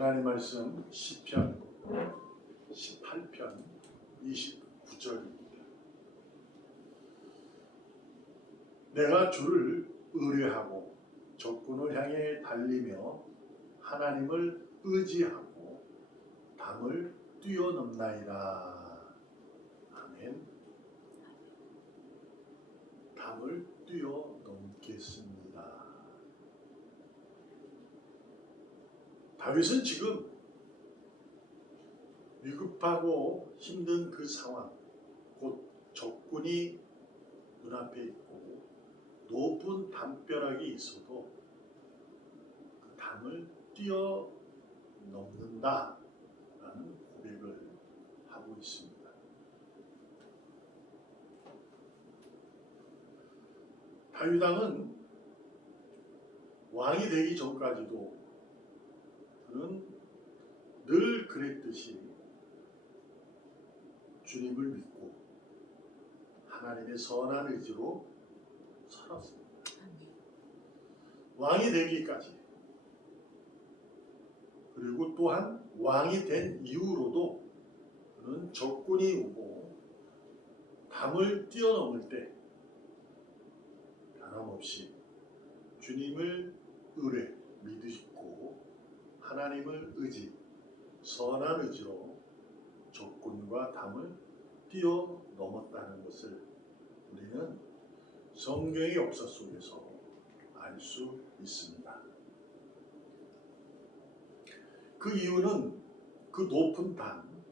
하나님 말씀 시편 18편 29절입니다. 내가 주를 의뢰하고 적군을 향해 달리며 하나님을 의지하고 담을 뛰어넘나이다. 아멘. 담을 뛰어넘겠습니다. 다윗은 지금 위급하고 힘든 그 상황, 곧 적군이 눈앞에 있고 높은 담벼락이 있어도 그 담을 뛰어넘는다 라는 고백을 하고 있습니다. 다윗 왕은 왕이 되기 전까지도 그는 늘 그랬듯이 주님을 믿고 하나님의 선한 의지로 살았습니다. 왕이 되기까지, 그리고 또한 왕이 된 이후로도 그는 적군이 오고 담을 뛰어넘을 때 변함없이 주님을 믿으시고 하나님을 선한 의지로 적군과 담을 뛰어넘었다는 것을 우리는 성경의 역사 속에서 알 수 있습니다. 그 이유는 그 높은 담,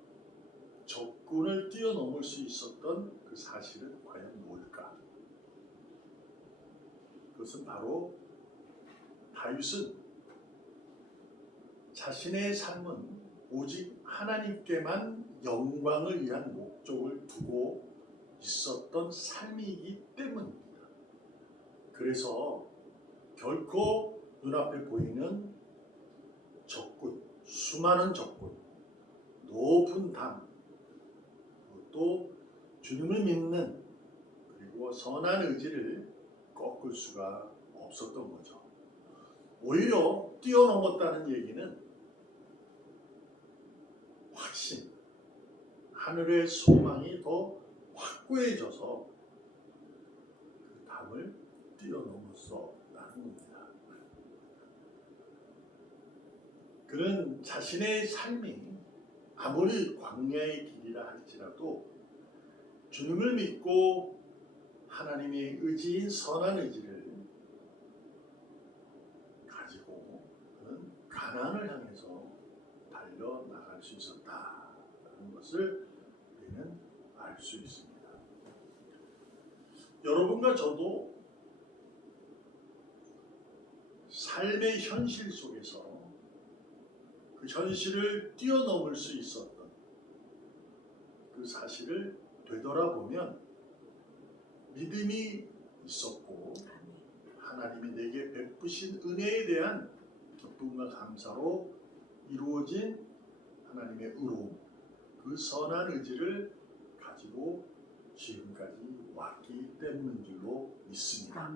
적군을 뛰어넘을 수 있었던 그 사실은 과연 뭘까? 그것은 바로 다윗은 자신의 삶은 오직 하나님께만 영광을 위한 목적을 두고 있었던 삶이기 때문입니다. 그래서 결코 눈앞에 보이는 적군, 수많은 적군, 높은 담, 또 주님을 믿는 그리고 선한 의지를 꺾을 수가 없었던 거죠. 오히려 뛰어넘었다는 얘기는 확신, 하늘의 소망이 더 확고해져서 그 담을 뛰어넘었어라는 겁니다. 그는 자신의 삶이 아무리 광야의 길이라 할지라도 주님을 믿고 하나님의 의지인 선한 의지를 가지고 그는 가나안을 향해서 달려나갈 수 있었다는 것을 우리는 알 수 있습니다. 여러분과 저도 삶의 현실 속에서 그 현실을 뛰어넘을 수 있었던 그 사실을 되돌아보면 믿음이 있었고 하나님이 내게 베푸신 은혜에 대한 기쁨과 감사로 이루어진 하나님의 의로움, 그 선한 의지를 가지고 지금까지 왔기 때문인 줄로 믿습니다.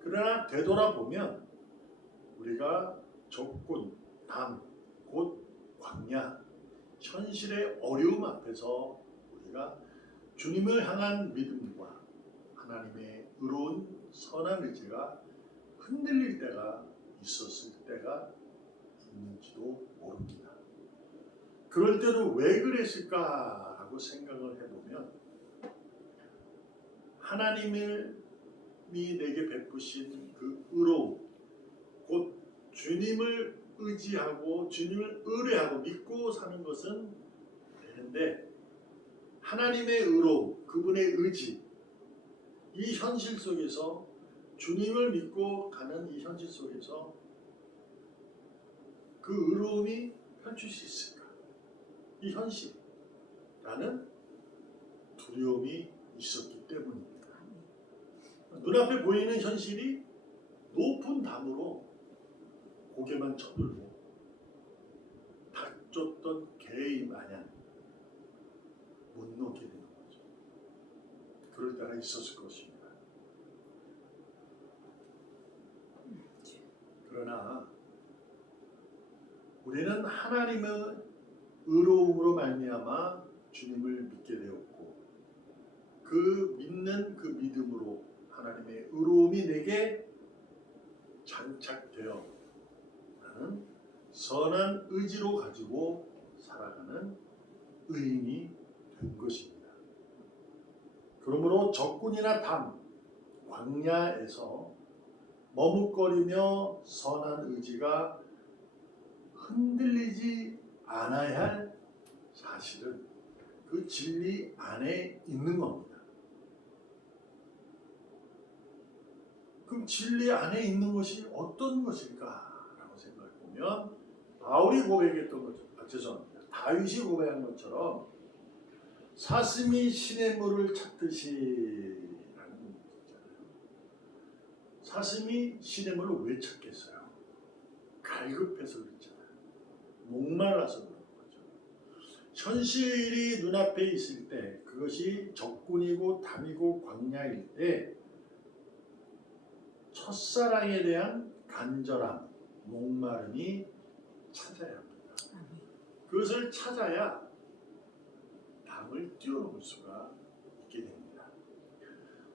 그러나 되돌아보면 우리가 적군, 담, 곧 광야, 현실의 어려움 앞에서 우리가 주님을 향한 믿음과 하나님의 의로운 선한 의지가 흔들릴 때가 있었을 때가 있는지도 모릅니다. 그럴 때는 왜 그랬을까라고 생각을 해보면 하나님이 내게 베푸신 그 의로움, 곧 주님을 의지하고 주님을 의뢰하고 믿고 사는 것은 되는데 하나님의 의로움, 그분의 의지, 이 현실 속에서 주님을 믿고 가는 이 현실 속에서 그 의로움이 펼칠 수 있을까? 이 현실이라는 두려움이 있었기 때문입니다. 눈앞에 보이는 현실이 높은 담으로 고개만 쳐들고 닥쳤던 개의 마냥 못 놓게 되는 거죠. 그럴 때가 있었을 것입니다. 그러나 우리는 하나님의 의로움으로 말미암아 주님을 믿게 되었고 그 믿는 그 믿음으로 하나님의 의로움이 내게 장착되어 나는 선한 의지로 가지고 살아가는 의인이 된 것입니다. 그러므로 적군이나 담, 광야에서 머뭇거리며 선한 의지가 흔들리지 않아야 할 사실은 그 진리 안에 있는 겁니다. 그럼 진리 안에 있는 것이 어떤 것일까라고 생각해 보면 바울이 고백했던 것처럼, 죄송합니다. 다윗이 고백한 것처럼 사슴이 시냇물을 찾듯이 라는 얘기잖아요. 사슴이 시냇물을 왜 찾겠어요? 갈급해서 그렇잖아요. 목말라서 그런 거죠. 현실이 눈앞에 있을 때 그것이 적군이고 담이고 광야일 때 첫사랑에 대한 간절함, 목마름이 찾아야 합니다. 그것을 찾아야 담을 뛰어넘을 수가 있게 됩니다.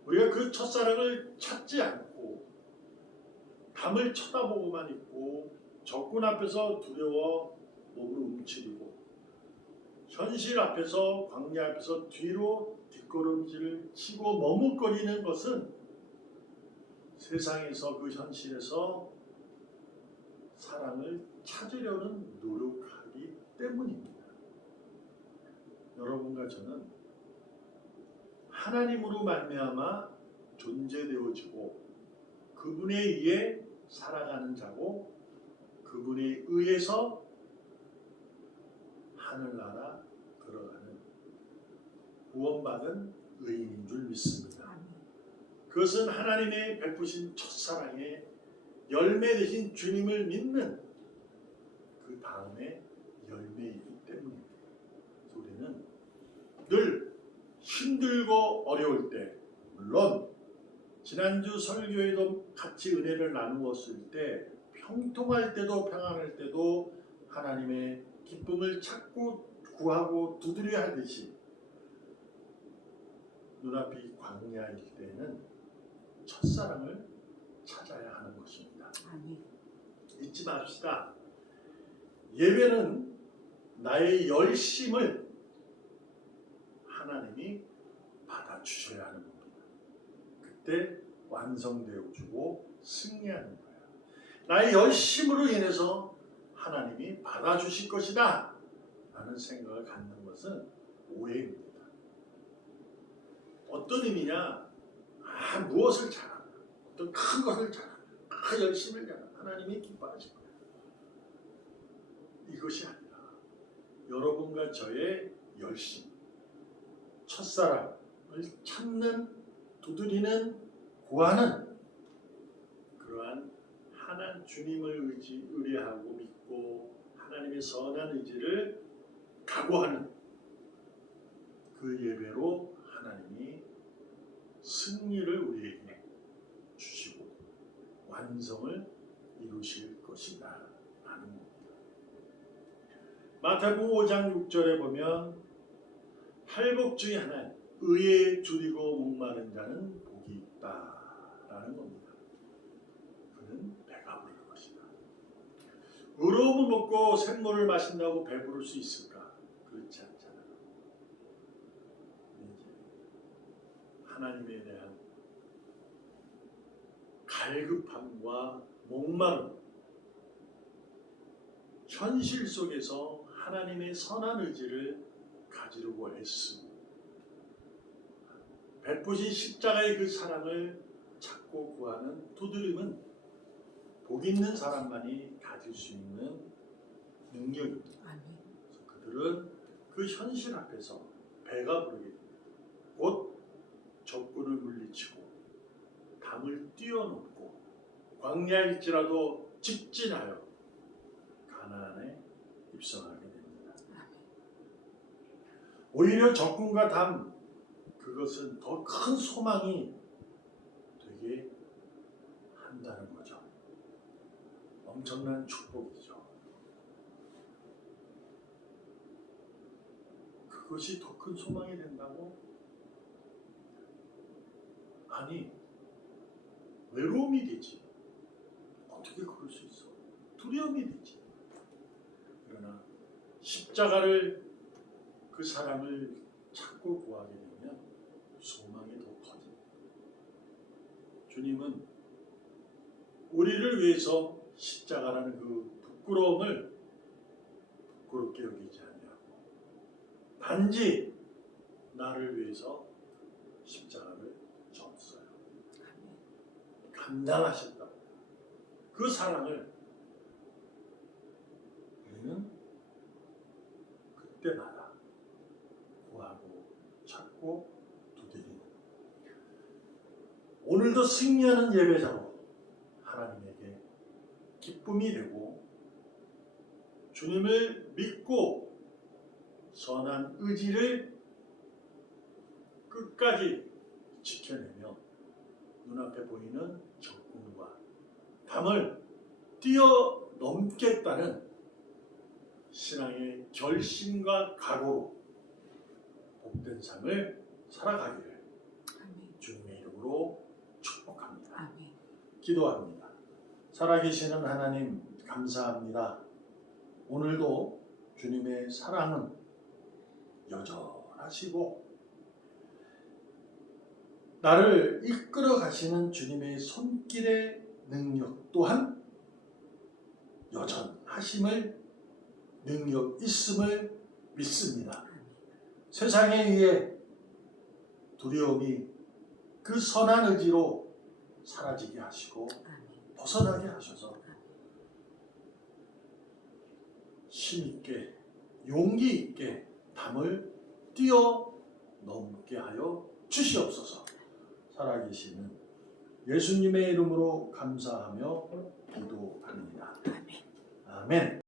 우리가 그 첫사랑을 찾지 않고 담을 쳐다보고만 있고 적군 앞에서 두려워 몸을 움츠리고 현실 앞에서 광야 앞에서 뒤로 뒷걸음질을 치고 머뭇거리는 것은 세상에서 그 현실에서 사랑을 찾으려는 노력하기 때문입니다. 여러분과 저는 하나님으로 말미암아 존재되어지고 그분에 의해 살아가는 자고 그분에 의해서 하늘나라 들어가는 구원받은 의인인 줄 믿습니다. 그것은 하나님의 베푸신 첫사랑의 열매 되신 주님을 믿는 그 다음에 열매이기 때문입니다. 그래서 우리는 늘 힘들고 어려울 때, 물론 지난주 설교에도 같이 은혜를 나누었을 때 평통할 때도 평안할 때도 하나님의 기쁨을 찾고 구하고 두드려 하듯이 눈앞이 광야일 때는 첫사랑을 찾아야 하는 것입니다. 잊지 맙시다. 예배는 나의 열심을 하나님이 받아주셔야 하는 겁니다. 그때 완성되어주고 승리하는 거예요. 나의 열심으로 인해서 하나님이 받아주실 것이다 라는 생각을 갖는 것은 오해입니다. 어떤 의미냐? 무엇을 잘한다. 어떤 큰 것을 잘한다. 큰 열심을 잘한다. 하나님이 기뻐하실 거예요. 이것이 아니라 여러분과 저의 열심, 첫사랑을 찾는, 두드리는, 구하는 그러한 하나님 주님을 의뢰하고 믿고 하나님의 선한 의지를 각오하는 그 예배로 하나님이 승리를 우리에게 주시고 완성을 이루실 것이다 라는 겁니다. 마태복음 5장 6절에 보면 팔복 중에 하나 의에 줄이고 목마른 자는 복이 있다 라는 겁니다. 그는 배가 부를 것이다. 의로움을 먹고 샘물을 마신다고 배부를 수 있을까? 그렇지 않잖아요. 하나님에 대한 갈급함과 목마름, 현실 속에서 하나님의 선한 의지를 가지려고 애쓰고 베푸신 십자가의 그 사랑을 찾고 구하는 두드림은 복 있는 사람만이 가질 수 있는 능력입니다. 그래서 그들은 그 현실 앞에서 배가 부르게 됩니다. 곧 적군을 물리치고 담을 뛰어넘고 광야일지라도 직진하여 가나안에 입성하게 됩니다. 오히려 적군과 담, 그것은 더 큰 소망이 되게 한다는 거죠. 엄청난 축복이죠. 그것이 더 큰 소망이 된다고? 아니, 외로움이 되지. 어떻게 그럴 수 있어? 두려움이 되지. 그러나 십자가를, 그 사랑을 찾고 구하게 되면 소망이 더 커집니다. 주님은 우리를 위해서 십자가라는 그 부끄러움을 부끄럽게 여기지 않냐고, 단지 나를 위해서 십자가를 졌어요. 감당하셨다고. 그 사랑을 우리는 그때마다 구하고 찾고 두드리는, 오늘도 승리하는 예배자로 하나님에게 기쁨이 되고 주님을 믿고 선한 의지를 끝까지 지켜내며 눈앞에 보이는 적군과 담을 뛰어넘겠다는 신앙의 결심과 각오로 복된 삶을 살아가기를 주님의 이름으로 축복합니다. 아멘. 기도합니다. 살아계시는 하나님, 감사합니다. 오늘도 주님의 사랑은 여전하시고 나를 이끌어 가시는 주님의 손길의 능력 또한 여전하심을, 능력 있음을 믿습니다. 세상에 의해 두려움이 그 선한 의지로 사라지게 하시고 벗어나게 하셔서 힘있게 용기 있게 담을 뛰어넘게 하여 주시옵소서. 살아계시는 예수님의 이름으로 감사하며 기도합니다. 아멘.